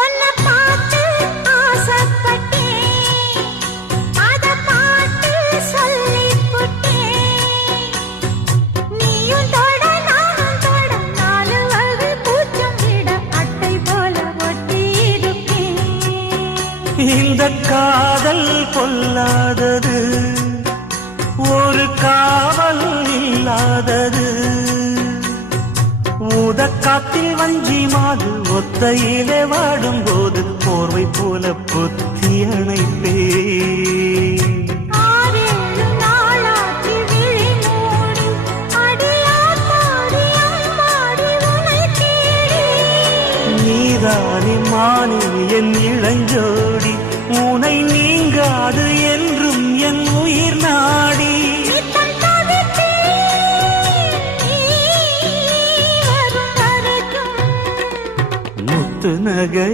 உன்னை பார்த்து ஆசைப்பட்டேன், அத பாட்டு சொல்லிப் புட்டேன். நீயும் தொட நானும் தொட, நாலு வகை பூச்சம் விட அட்டை போல ஒட்டி இருப்பேன். இந்த காதல் பொல்லாதது, ஒரு காவல் இல்லாதது. ஊதக்காத்தில் வஞ்சி மாது ஒத்தையிலே வாடும் போது போர்வை போல பொத்தி அணைப்பே. ஆறேழு நாளாகி விழி மூடி, அடியாத்தாடி அம்மாடி உனை தேடி. நீதானே மானே என் இளஞ்சோடி, உனை நீங்காது என்றும் என் உயிர் நாடி. நித்தம் தவித்தேன் நீ வரும் வரைக்கும். முத்து நகை